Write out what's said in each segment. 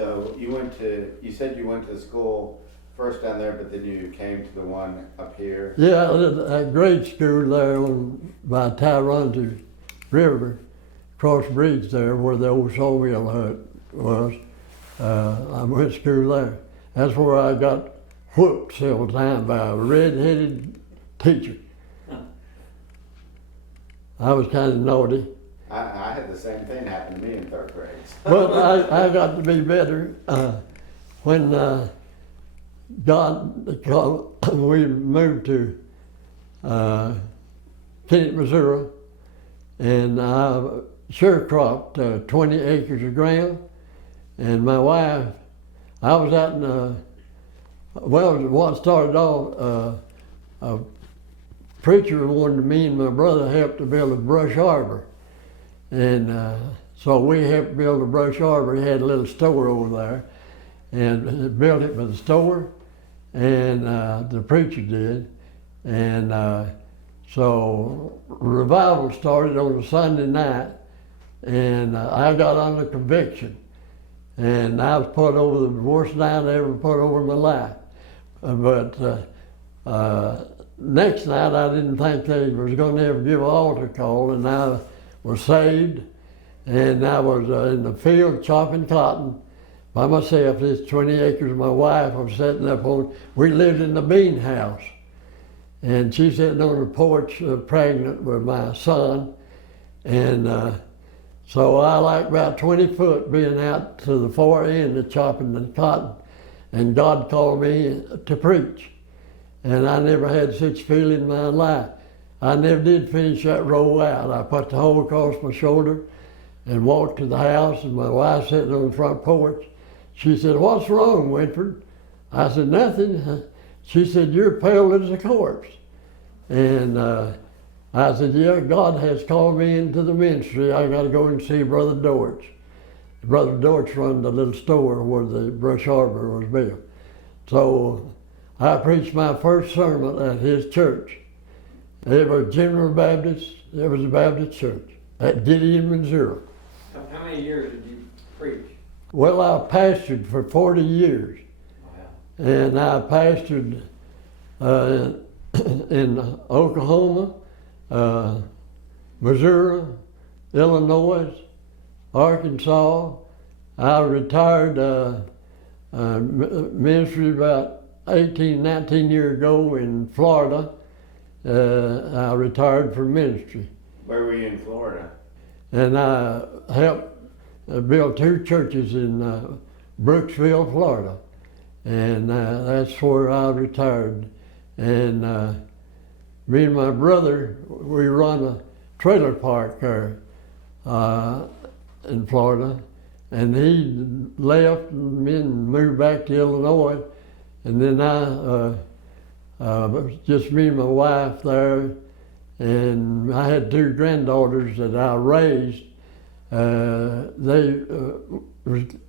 So you said you went to school first down there, but then you came to the one up here? Yeah, at grade school there by Tyronza River, cross bridge there where the old sawmill hut was. I went to school there. That's where I got whooped several times by a red-headed teacher. I was kind of naughty. I had the same thing happen to me in third grade. But I got to be better when we moved to Kennett, Missouri, and I sharecropped 20 acres of ground. And my wife, I was out in what started off, a preacher wanted me and my brother help to build a brush arbor. And so we helped build a brush arbor. He had a little store over there and built it with a store, and the preacher did. And so revival started on a Sunday night, and I got under conviction. And I was put over the worst night I ever put over in my life. But next night I didn't think they was going to ever give an altar call, and I was saved, and I was in the field chopping cotton by myself. This 20 acres my wife was sitting up on. We lived in the bean house, and she's sitting on the porch pregnant with my son, and so I like about 20 foot being out to the far end of chopping the cotton, and God called me to preach. And I never had such feeling in my life. I never did finish that roll out. I put the hoe across my shoulder and walked to the house, and my wife sitting on the front porch. She said, "What's wrong, Winford?" I said, "Nothing." She said, "You're pale as a corpse." And I said, "Yeah, God has called me into the ministry. I got to go and see Brother Dortch." Brother Dortch run the little store where the brush arbor was built. So I preached my first sermon at his church. It was General Baptist. It was a Baptist church at Gideon, Missouri. How many years did you preach? Well, I pastored for 40 years. Wow. And I pastored in Oklahoma, Missouri, Illinois, Arkansas. I retired ministry about 18, 19 years ago in Florida. I retired from ministry. Where were you in Florida? And I helped build 2 churches in Brooksville, Florida. And that's where I retired. And me and my brother, we run a trailer park there in Florida. And he left and moved back to Illinois. And then just me and my wife there, and I had 2 granddaughters that I raised. They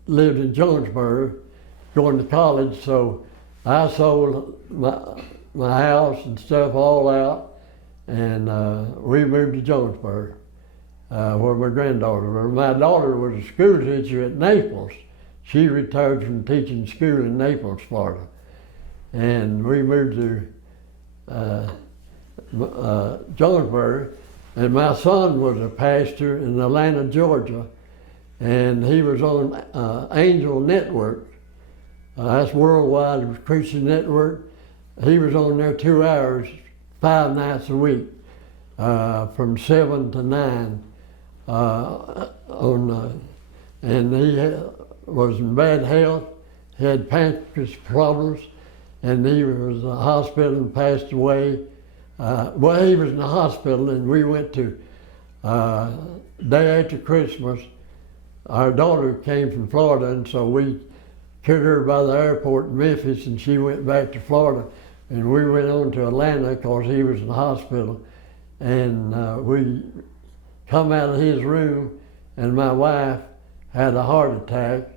lived in Jonesboro, going to college, so I sold my house and stuff all out, and we moved to Jonesboro, where my granddaughter was. My daughter was a school teacher at Naples. She retired from teaching school in Naples, Florida. And we moved to Jonesboro, and my son was a pastor in Atlanta, Georgia, and he was on Angel Network. That's Worldwide Christian Network. He was on there 2 hours, 5 nights a week, from 7 to 9. And he was in bad health, had pancreas problems, and he was in the hospital and passed away. Well, he was in the hospital, and we went to, day after Christmas, our daughter came from Florida, and so we took her by the airport in Memphis, and she went back to Florida, and we went on to Atlanta because he was in the hospital. And we come out of his room, and my wife had a heart attack,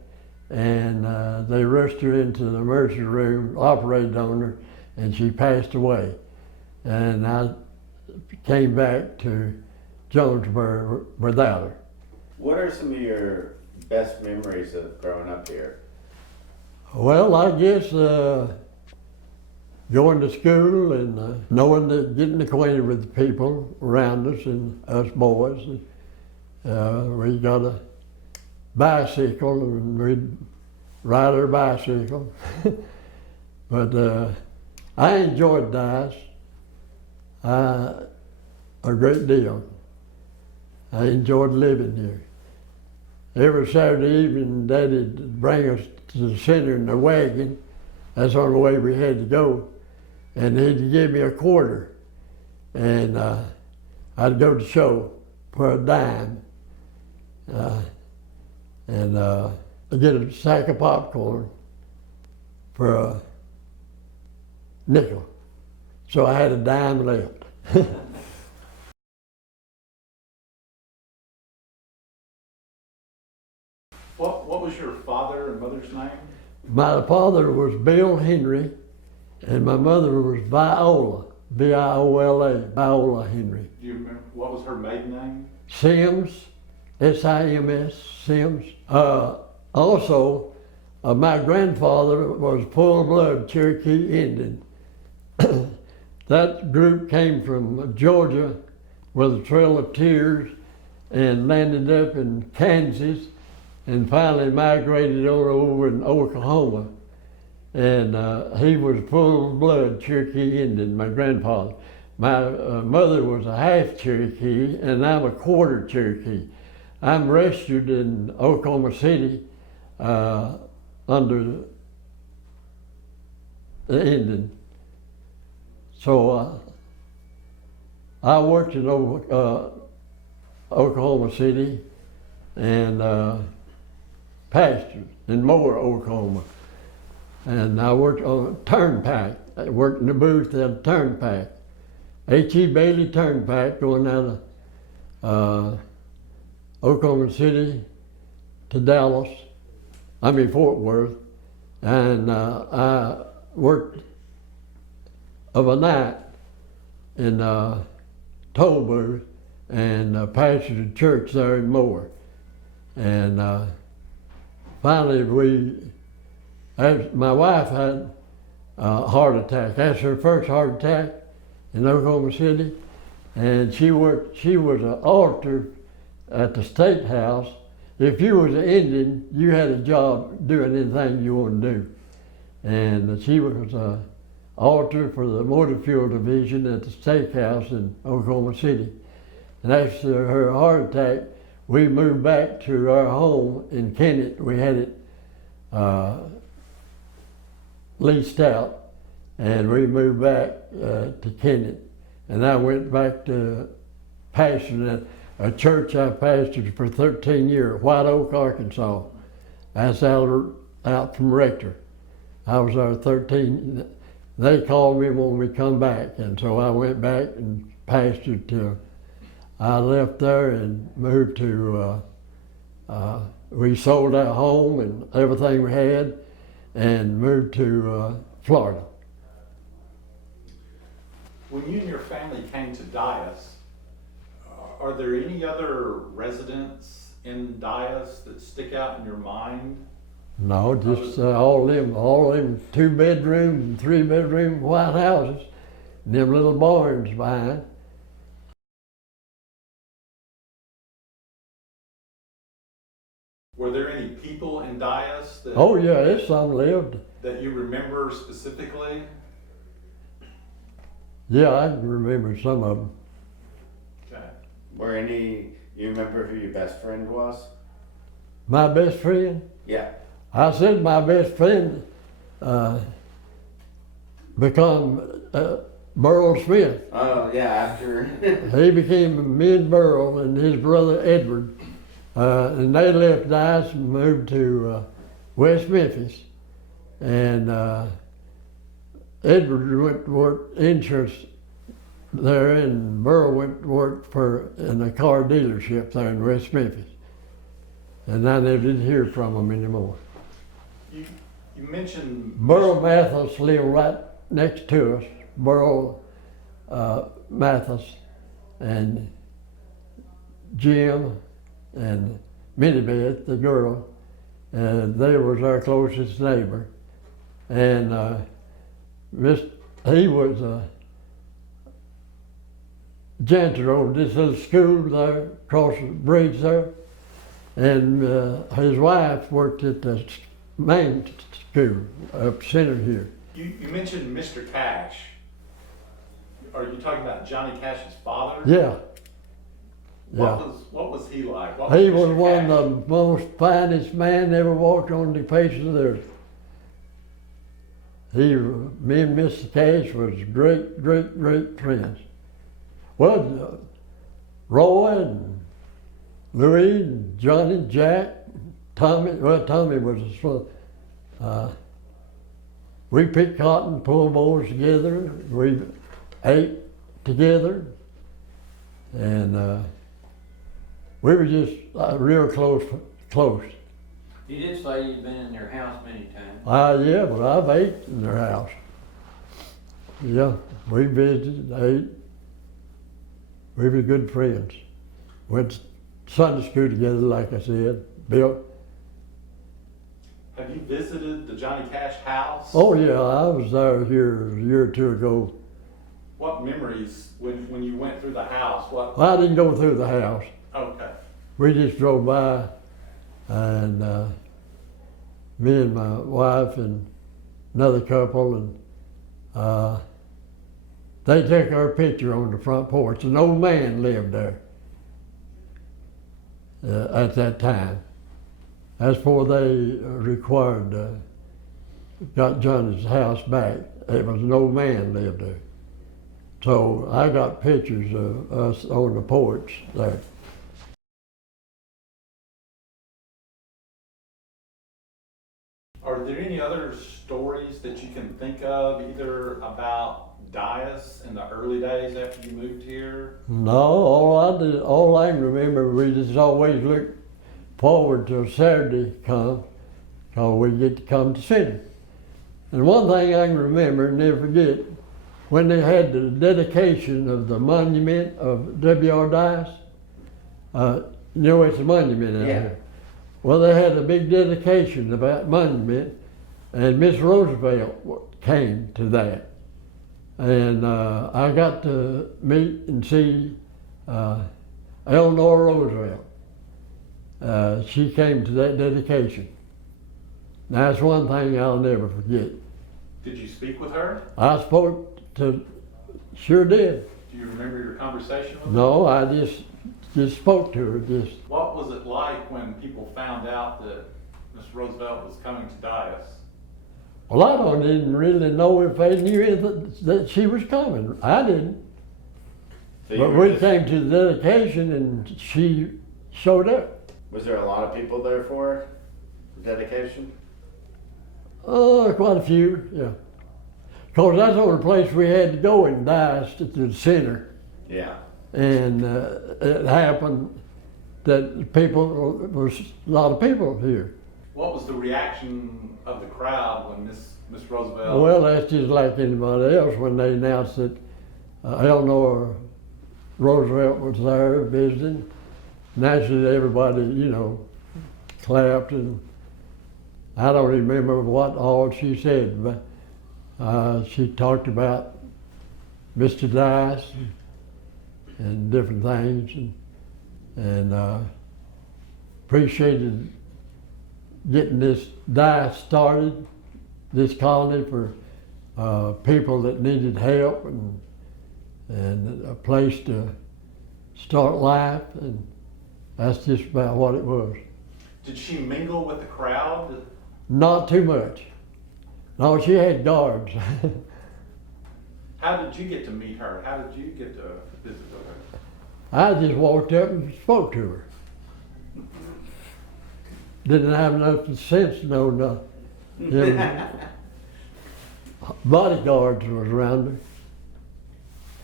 and they rushed her into the emergency room, operated on her, and she passed away. And I came back to Jonesboro without her. What are some of your best memories of growing up here? Well, I guess going to school and knowing that getting acquainted with the people around us and us boys. We got a bicycle and we'd ride our bicycle. But I enjoyed Dice a great deal. I enjoyed living here. Every Saturday evening, Daddy'd bring us to the center in the wagon. That's the only way we had to go. And he'd give me a quarter. And I'd go to show for a dime. And I'd get a sack of popcorn for a nickel. So I had a dime left. What was your father and mother's name? My father was Bill Henry, and my mother was Viola, Viola, Viola Henry. Do you remember, what was her maiden name? Sims, S-I-M-S, Sims. Also, my grandfather was full-blood Cherokee Indian. That group came from Georgia with a Trail of Tears and landed up in Kansas and finally migrated over in Oklahoma. And he was full-blood Cherokee Indian, my grandfather. My mother was a half Cherokee and I'm a quarter Cherokee. I'm registered in Oklahoma City under the Indian. So I worked in Oklahoma City and pastored in Moore, Oklahoma. And I worked on a turnpike. I worked in the booth at a turnpike. H.E. Bailey Turnpike going out of Oklahoma City to Dallas, Fort Worth. And I worked of a night in toll booth and pastored a church there in Moore. And finally my wife had a heart attack. That's her first heart attack in Oklahoma City. And she was an altar at the State House. If you was an Indian, you had a job doing anything you wanted to do. And she was an altar for the Motor Fuel Division at the State House in Oklahoma City. And after her heart attack, we moved back to our home in Kennett. We had it leased out, and we moved back to Kennett. And I went back to pastoring at a church I pastored for 13 years, White Oak, Arkansas. That's out from Rector. I was there 13. They called me when we come back, and so I went back and pastored till I left there and moved to, we sold our home and everything we had and moved to Florida. When you and your family came to Dias, are there any other residents in Dias that stick out in your mind? No, just all them 2-bedroom and 3-bedroom white houses, and them little barns behind. Were there any people in Dias that, Oh yeah, there's some lived. that you remember specifically? Yeah, I can remember some of them. Okay. You remember who your best friend was? My best friend? Yeah. I said my best friend become Burl Smith. Oh, yeah, after. He became me and Burl and his brother Edward. And they left Dice and moved to West Memphis. And Edward went to work insurance there, and Burl went to work in a car dealership there in West Memphis. And I never did hear from him anymore. You mentioned Burl Mathis lived right next to us. Burl Mathis and Jim and Minnie Beth, the girl, and they was our closest neighbor. And he was a janitor over this little school there across the bridge there. And his wife worked at the main school up center here. You mentioned Mr. Cash. Are you talking about Johnny Cash's father? Yeah. What was he like? He was Mr. one Cash? of the most finest man ever walked on the face of the earth. Me and Mr. Cash was great, great, great friends. Well, Roy and Louis and Johnny, Jack, Tommy. Well, Tommy was his son. We picked cotton, pulled boards together. We ate together, and we were just real close. You did say you'd been in their house many times. Yeah, but I've ate in their house. Yeah, we visited, ate. We were good friends. Went to Sunday school together, like I said. Built. Have you visited the Johnny Cash house? Oh yeah, I was there here a year or two ago. What memories when you went through the house? What? I didn't go through the house. Okay. We just drove by, and me and my wife and another couple, and they took our picture on the front porch. An old man lived there at that time. That's before they got Johnny's house back. It was an old man lived there. So I got pictures of us on the porch there. Are there any other stories that you can think of, either about Dias in the early days after you moved here? No, all I can remember, we just always looked forward to Saturday come, cause we get to come to city. And one thing I can remember and never forget, when they had the dedication of the monument of W.R. Dias, you know it's a monument out here. Well, they had a big dedication of that monument, and Miss Roosevelt came to that. And I got to meet and see Eleanor Roosevelt. She came to that dedication. Now, that's one thing I'll never forget. Did you speak with her? I sure did. Do you remember your conversation with her? No, I just spoke to her. What was it like when people found out that Miss Roosevelt was coming to Dias? Well, I didn't really know if they knew that she was coming. I didn't. So But we came to the dedication and she showed up. Was there a lot of people there for the dedication? Quite a few, yeah. Because that's the only place we had to go in Dias to the center. Yeah. And it happened that was a lot of people here. What was the reaction of the crowd when Miss Roosevelt? Well, that's just like anybody else when they announced that Eleanor Roosevelt was there visiting. Naturally, everybody, clapped, and I don't remember what all she said, but she talked about Mr. Dias and different things, and appreciated getting this Dias started, this colony for people that needed help and a place to start life, and that's just about what it was. Did she mingle with the crowd? Not too much. No, she had guards. How did you get to meet her? How did you get to visit with her? I just walked up and spoke to her. Didn't have enough sense to know nothing. Bodyguards was around her.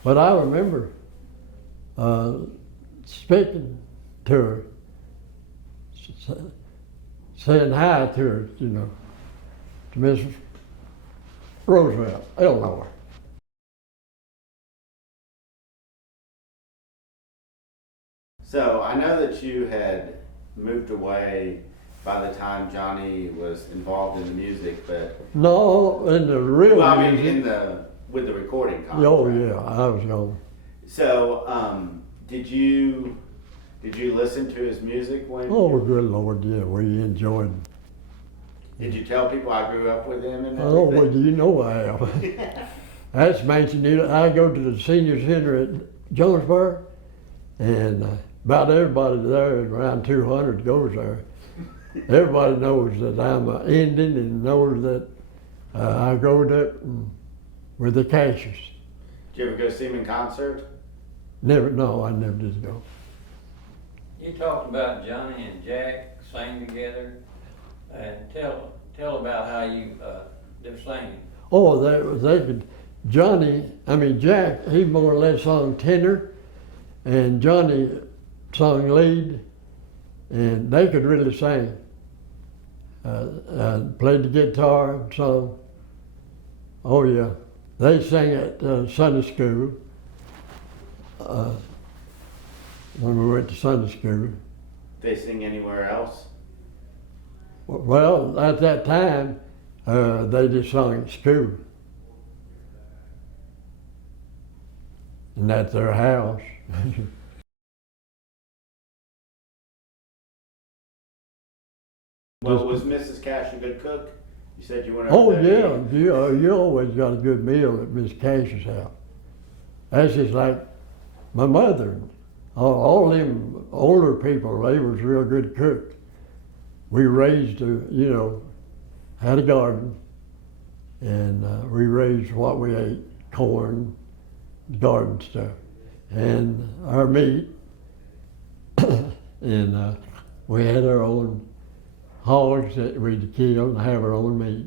But I remember speaking to her, saying hi to her, to Mrs. Roosevelt, Eleanor. So I know that you had moved away by the time Johnny was involved in the music, but, No, in the real well, I mean, music. with the recording contract. Oh, yeah, I was gone. So, did you listen to his music when? Oh, good Lord, yeah, we enjoyed. Did you tell people I grew up with him and Oh, well, everything? you know I have. That's mentioned, I go to the senior center at Jonesboro, and about everybody there, around 200 goes there. Everybody knows that I'm an Indian and knows that I growed up with the Cashes. Did you ever go see him in concert? No, I never did go. You talked about Johnny and Jack sang together, and tell about how you, they're singing. Oh, they could, Jack, he more or less sung tenor, and Johnny sung lead, and they could really sing. Played the guitar and sung. Oh yeah, they sang at Sunday school. When we went to Sunday school. They sing anywhere else? Well, at that time, they just sung at school. And at their house. Well, was Mrs. Cash a good cook? You said you went Oh over there. yeah, you always got a good meal at Miss Cash's house. That's just like my mother. All them older people, they was real good cooks. We raised, had a garden, and we raised what we ate, corn, garden stuff, and our meat, and we had our own hogs that we'd kill and have our own meat.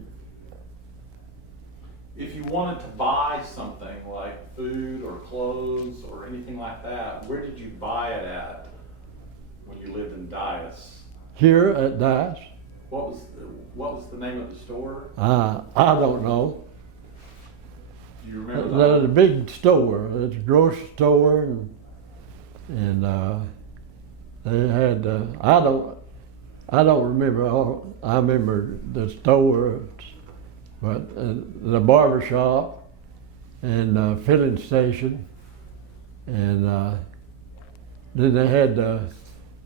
If you wanted to buy something like food or clothes or anything like that, where did you buy it at when you lived in Dias? Here at Dice, What was the name of the store? I don't know. Do you remember There's a that? big store. It's a grocery store, and they had. I don't remember all. I remember the store, but the barber shop, and filling station, and then they had the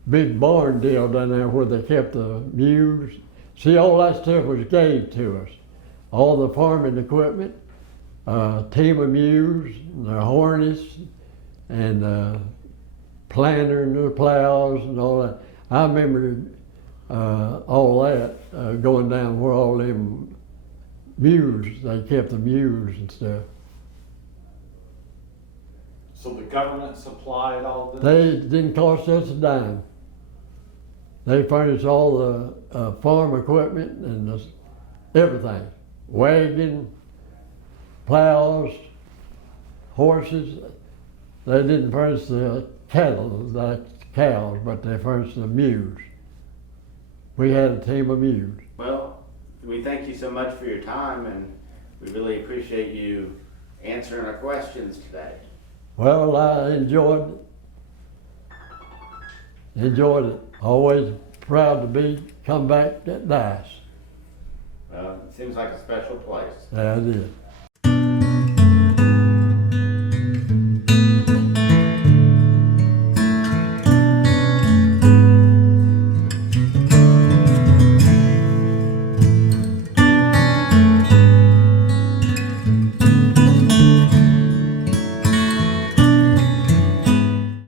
big barn deal down there where they kept the mules. See, all that stuff was gave to us. All the farming equipment, team of mules, and their harness, and planter and the plows and all that. I remember all that going down where all them mules, they kept the mules and stuff. So the government supplied all this? They didn't cost us a dime. They furnished all the farm equipment and everything. Wagon, plows, horses. They didn't furnish the cattle, like cows, but they furnished the mules. We had a team of mules. Well, we thank you so much for your time, and we really appreciate you answering our questions today. Well, I enjoyed it. Always proud to come back at Dice. It seems like a special place. Yeah, I did.